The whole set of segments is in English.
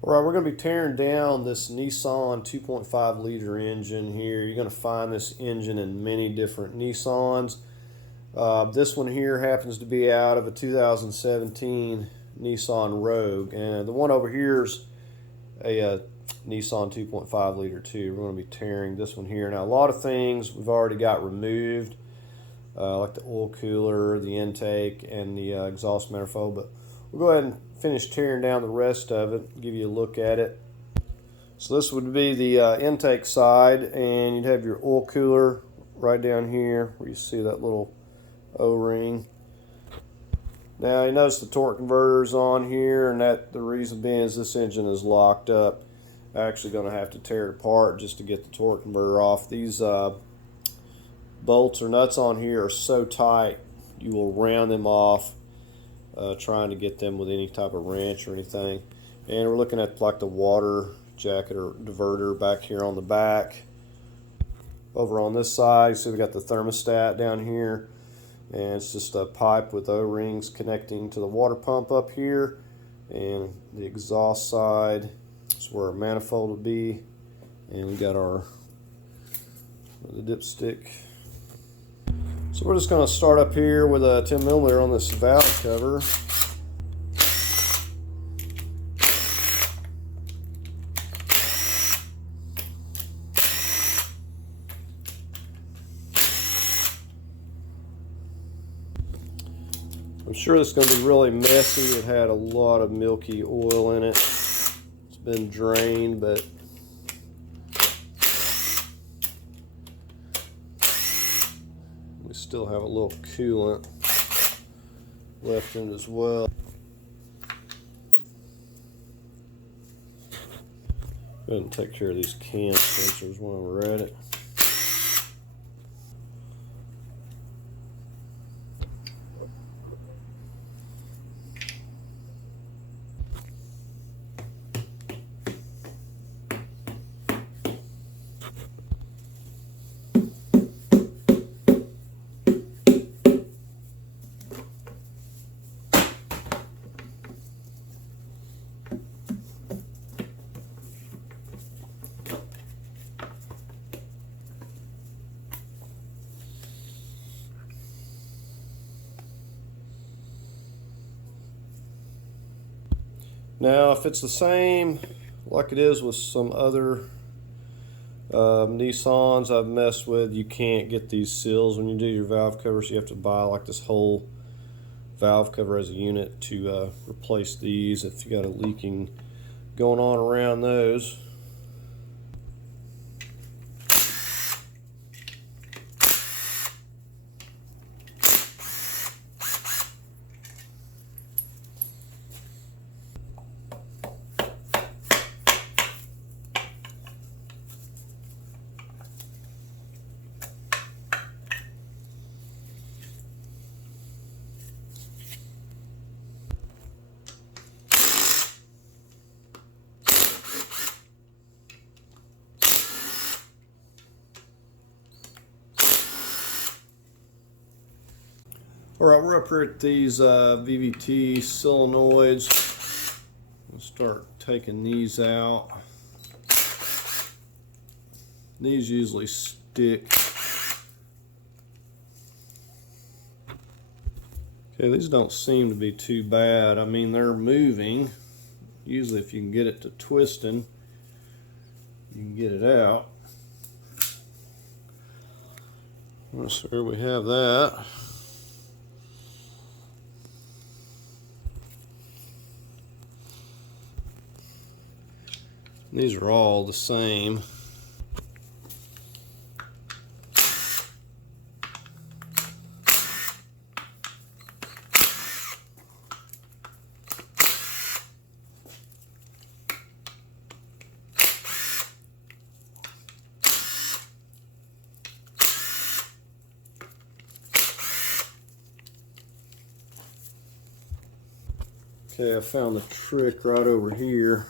Alright, we're going to be tearing down this Nissan 2.5 liter engine here. You're going to find this engine in many different Nissans. This one here happens to be out of a 2017 Nissan Rogue, and the one over here is a Nissan 2.5 liter too. We're going to be tearing this one here. Now, a lot of things we've already got removed, like the oil cooler, the intake, and the exhaust manifold, but we'll go ahead and finish tearing down the rest of it, give you a look at it. So this would be the intake side, and you'd have your oil cooler right down here where you see that little O-ring. Now you notice the torque converter's on here, and that the reason being is this engine is locked up. Actually going to have to tear it apart just to get the torque converter off. These bolts or nuts on here are so tight you will round them off trying to get them with any type of wrench or anything. And we're looking at like the water jacket or diverter back here on the back. Over on this side, you see we got the thermostat down here, and it's just a pipe with O-rings connecting to the water pump up here. And the exhaust side is where our manifold will be, and we got the dipstick. So we're just going to start up here with a 10mm on this valve cover. I'm sure this is going to be really messy. It had a lot of milky oil in it. It's been drained, but we still have a little coolant left in it as well. Go ahead and take care of these cam sensors while we're at it. Now, if it's the same like it is with some other Nissans I've messed with, you can't get these seals when you do your valve covers. You have to buy like this whole valve cover as a unit to replace these if you got a leaking going on around those. Alright, we're up here at these VVT solenoids. We'll start taking these out. These usually stick. Okay, these don't seem to be too bad. I mean, they're moving. Usually if you can get it to twisting, you can get it out. So here we have that. These are all the same. Okay, I found the trick right over here.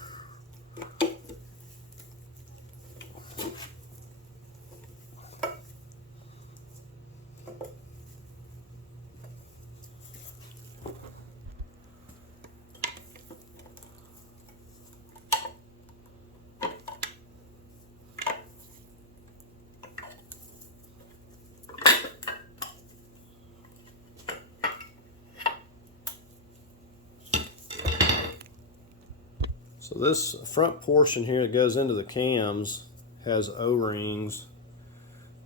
So this front portion here that goes into the cams has O-rings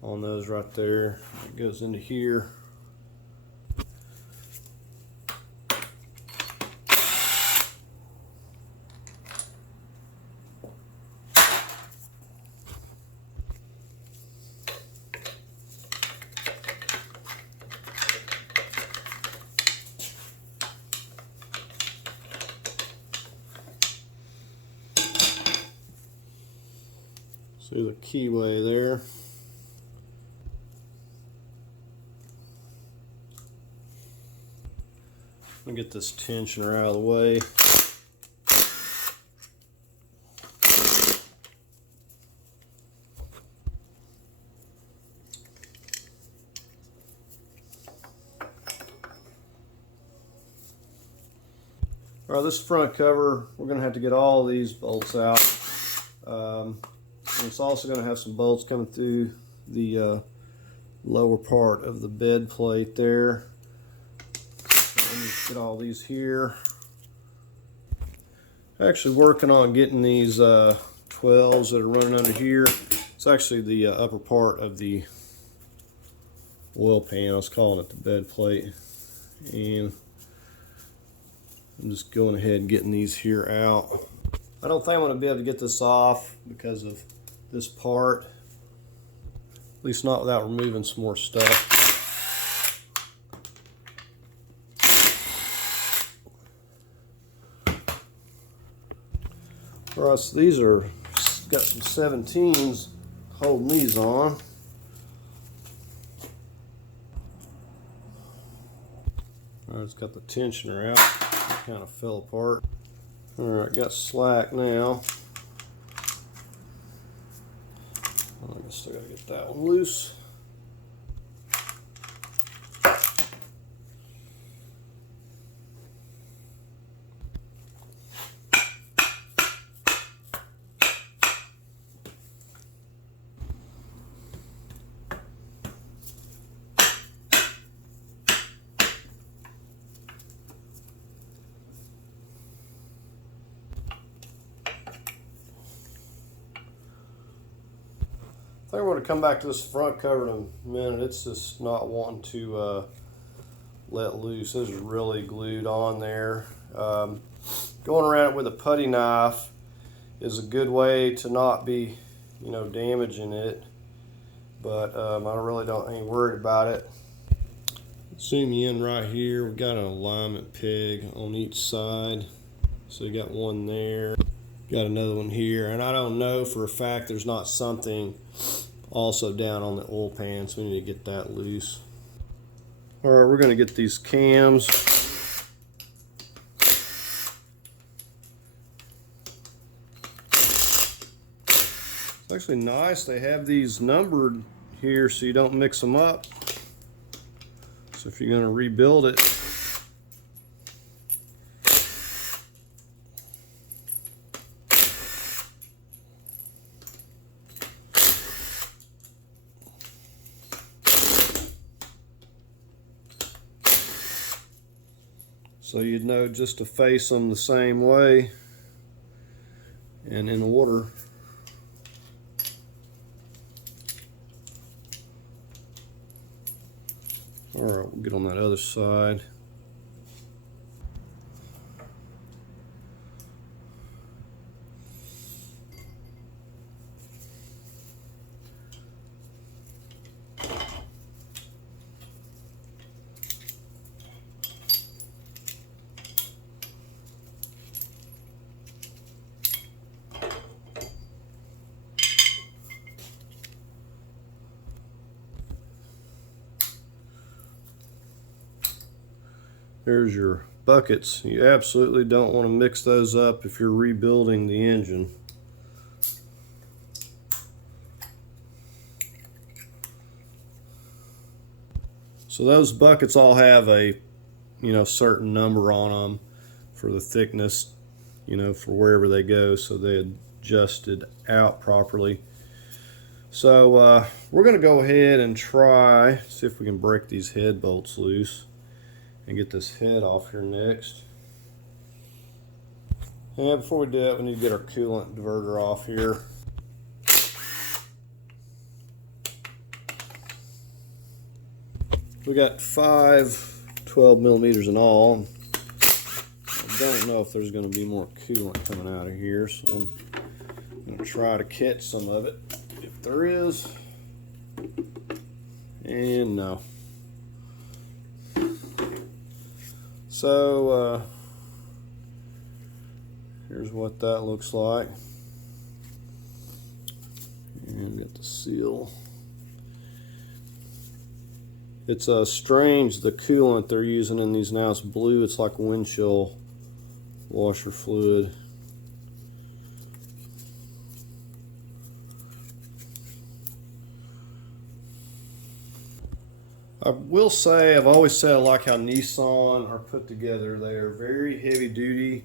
on those right there. It goes into here. See the keyway there. Let me get this tensioner out of the way. All right, this front cover, we're going to have to get all these bolts out. And it's also going to have some bolts coming through the lower part of the bed plate there. Let me get all these here. Actually working on getting these 12s that are running under here. It's actually the upper part of the oil pan. I was calling it the bed plate. And I'm just going ahead and getting these here out. I don't think I'm going to be able to get this off because of this part. At least not without removing some more stuff. Alright, so these are, got some 17s holding these on. Alright, it's got the tensioner out. It kind of fell apart. Alright, got slack now. I still gotta get that one loose. I think we're going to come back to this front cover in a minute. It's just not wanting to let loose. This is really glued on there. Going around it with a putty knife is a good way to not be, damaging it. But I really ain't worried about it. Zoom you in right here. We've got an alignment peg on each side. So you got one there. Got another one here, and I don't know for a fact there's not something also down on the oil pan, so we need to get that loose. All right, we're going to get these cams. It's actually nice they have these numbered here so you don't mix them up. So if you're going to rebuild it, so you'd know just to face them the same way and in order. All right, we'll get on that other side. There's your buckets. You absolutely don't want to mix those up if you're rebuilding the engine. So those buckets all have a certain number on them for the thickness, for wherever they go, so they adjusted out properly. So we're going to go ahead and try, see if we can break these head bolts loose and get this head off here next. Yeah, before we do that, we need to get our coolant diverter off here. We got 5 12 millimeters in all. I don't know if there's going to be more coolant coming out of here, so I'm going to try to catch some of it if there is. And no. So here's what that looks like. And get the seal. It's strange, the coolant they're using in these now. It's blue. It's like windshield washer fluid. I will say, I've always said I like how Nissan are put together. They are very heavy duty,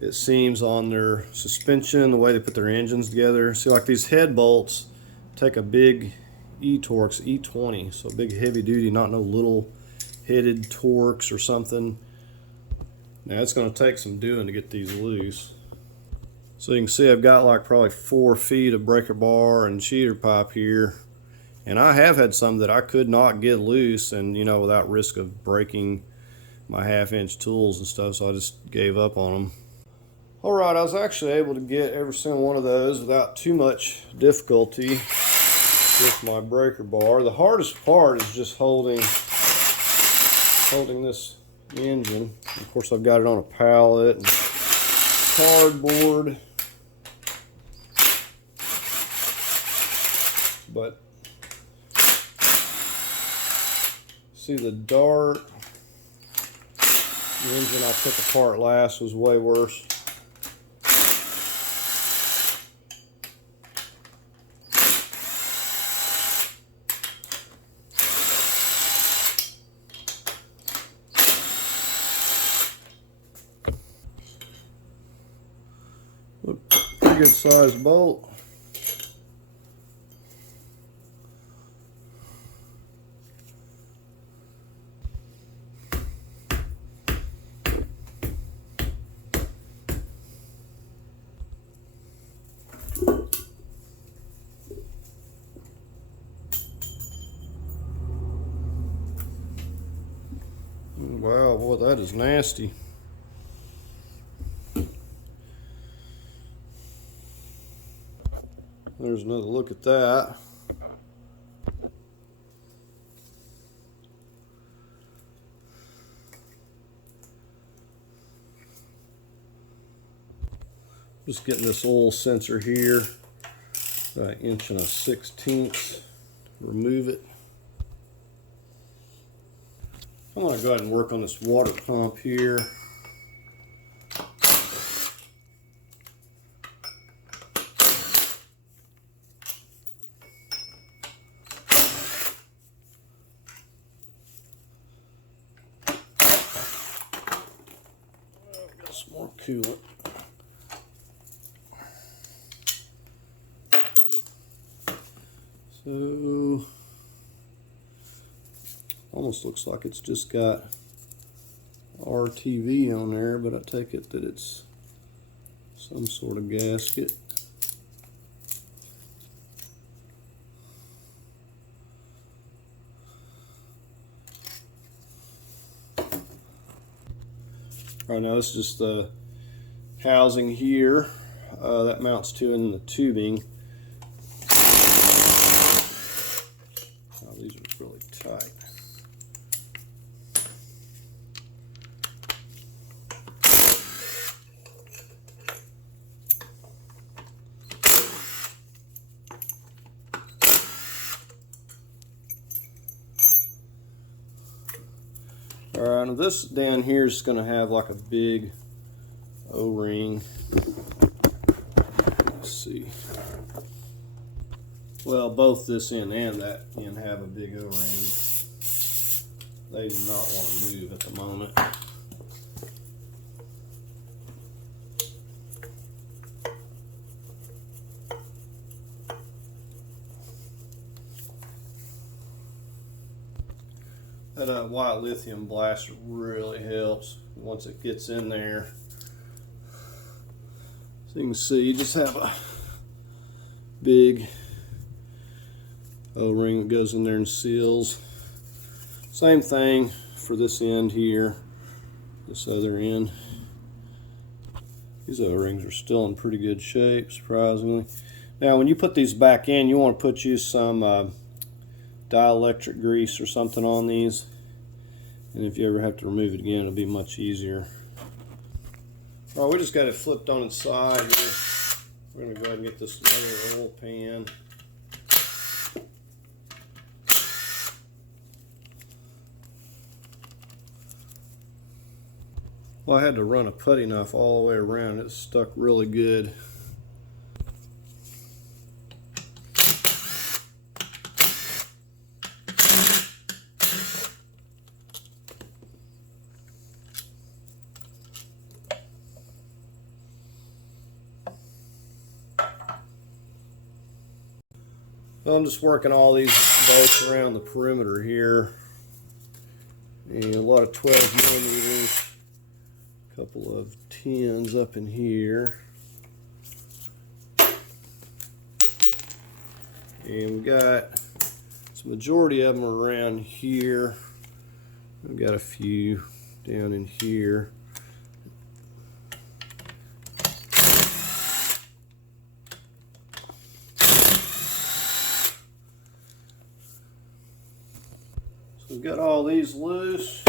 it seems, on their suspension, the way they put their engines together. See, like these head bolts take a big E-Torx, E20, so big heavy duty, not no little headed Torx or something. Now it's going to take some doing to get these loose. So you can see I've got like probably 4 feet of breaker bar and cheater pipe here. And I have had some that I could not get loose, and you know, without risk of breaking my 1/2-inch tools and stuff, so I just gave up on them. Alright, I was actually able to get every single one of those without too much difficulty with my breaker bar. The hardest part is just holding this engine. Of course, I've got it on a pallet and cardboard, but see, the dart, the engine I took apart last was way worse. Look, pretty good sized bolt. Wow, boy, that is nasty. There's another look at that. Just getting this oil sensor here, about 1 1/16. Remove it. I'm going to go ahead and work on this water pump here. Got some more coolant. So almost looks like it's just got RTV on there, but I take it that it's some sort of gasket. All right, now this is just the housing here that mounts to in the tubing. Oh, these are really tight. Alright, now this down here is going to have like a big O-ring. Let's see. Well, both this end and that end have a big O-ring. They do not want to move at the moment. That white lithium blaster really helps once it gets in there. So you can see you just have a big O-ring that goes in there and seals. Same thing for this end here, this other end. These O-rings are still in pretty good shape, surprisingly. Now when you put these back in, you want to use some dielectric grease or something on these. And if you ever have to remove it again, it'll be much easier. All right, we just got it flipped on its side here. We're going to go ahead and get this lower oil pan. Well, I had to run a putty knife all the way around. It stuck really good. Well, I'm just working all these bolts around the perimeter here. And a lot of 12 millimeters. A couple of 10s up in here. And we got the majority of them around here. We've got a few down in here. So we've got all these loose.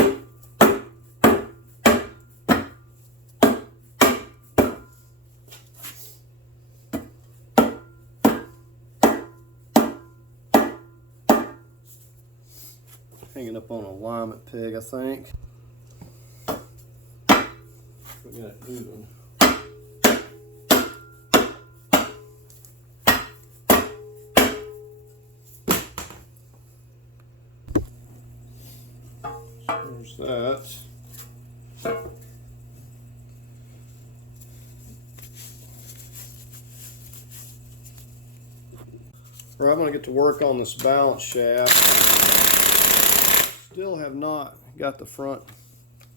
Hanging up on a alignment peg, I think. We got it moving. So there's that. Right, I'm going to get to work on this balance shaft. Still have not got the front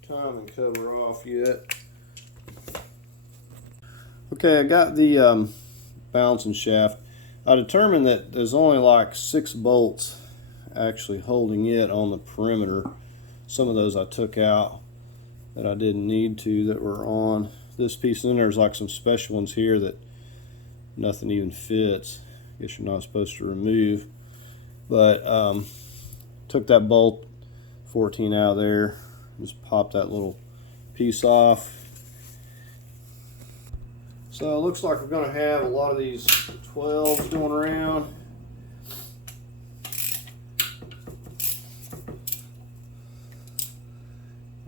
timing cover off yet. Okay, I got the balancing shaft. I determined that there's only like 6 bolts actually holding it on the perimeter. Some of those I took out that I didn't need to, that were on this piece. And then there's like some special ones here that nothing even fits. I guess you're not supposed to remove. But took that bolt 14 out of there, just pop that little piece off. So it looks like we're going to have a lot of these 12s going around.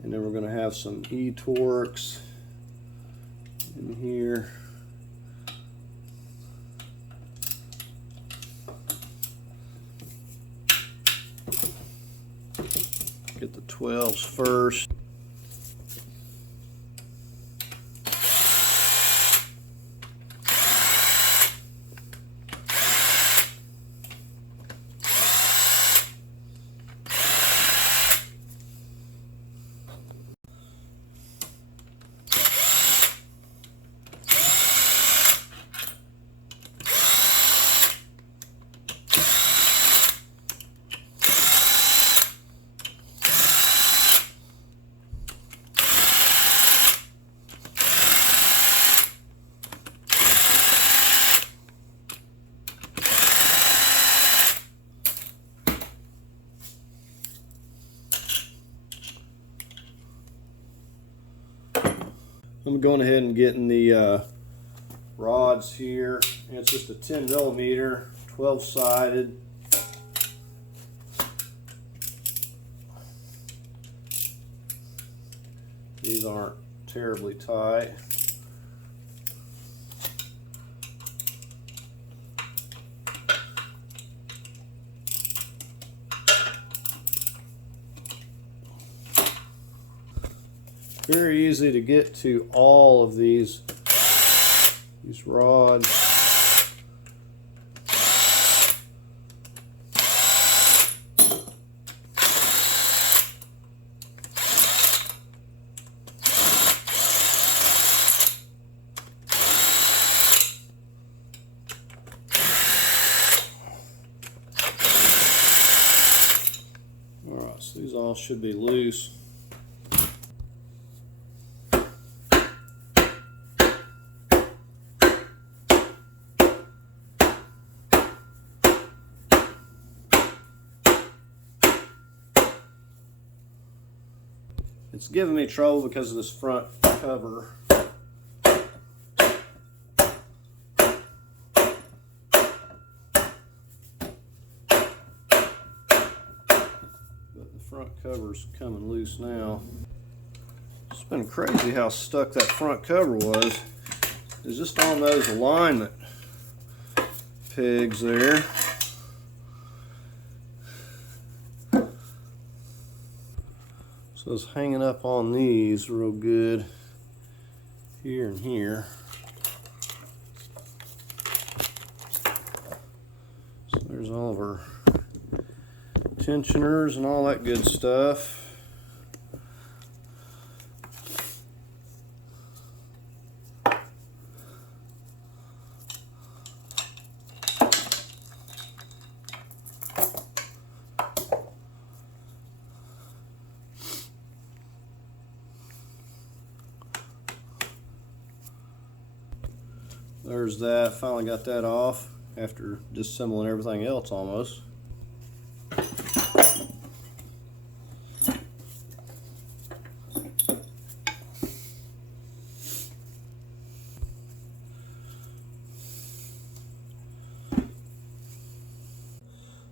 And then we're going to have some E-Torques in here. Get the 12s first. I'm going ahead and getting the rods here. And it's just a 10 millimeter, 12 sided. These aren't terribly tight. Very easy to get to all of these rods. These all should be loose. It's giving me trouble because of this front cover. But the front cover's coming loose now. It's been crazy how stuck that front cover was. It's just on those alignment pegs there. So it's hanging up on these real good here and here. So there's all of our tensioners and all that good stuff. There's that. Finally got that off after disassembling everything else almost.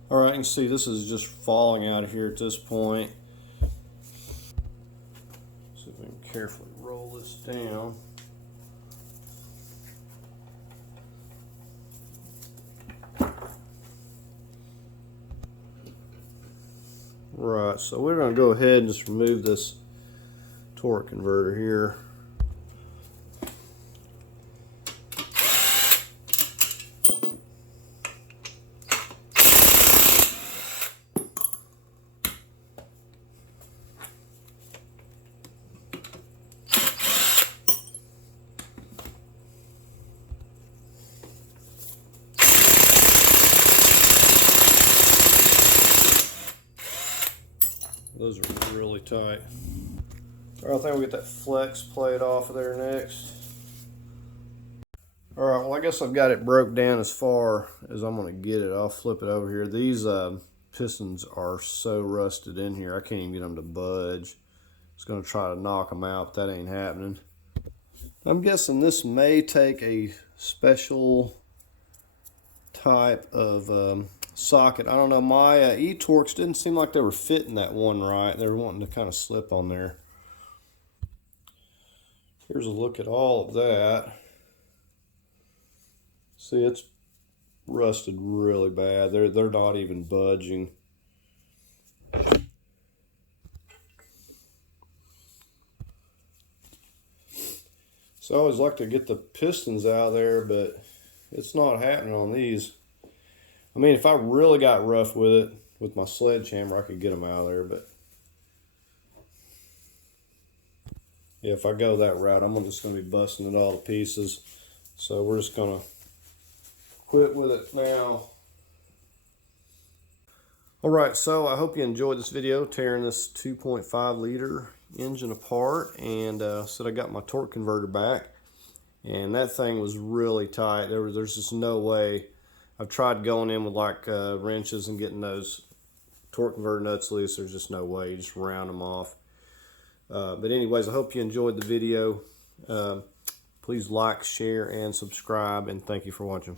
All right, you can see this is just falling out of here at this point. See if we can carefully roll this down. Right, so we're going to go ahead and just remove this torque converter here. Those are really tight. All right, I think we'll get that flex plate off of there next. All right, well, I guess I've got it broke down as far as I'm gonna get it. I'll flip it over here. These pistons are so rusted in here, I can't even get them to budge. It's gonna try to knock them out, but that ain't happening. I'm guessing this may take a special type of socket. I don't know, my E-Torques didn't seem like they were fitting that one right. They were wanting to kind of slip on there. Here's a look at all of that. See, it's rusted really bad. They're not even budging. So I always like to get the pistons out of there, but it's not happening on these. I mean, if I really got rough with it, with my sledgehammer, I could get them out of there, but yeah, if I go that route, I'm just going to be busting it all to pieces. So we're just going to quit with it now. All right, so I hope you enjoyed this video, tearing this 2.5 liter engine apart, and said I got my torque converter back, and that thing was really tight. There's just no way. I've tried going in with like wrenches and getting those torque converter nuts loose. There's just no way. You just round them off. But anyways, I hope you enjoyed the video. Please like, share, and subscribe, and thank you for watching.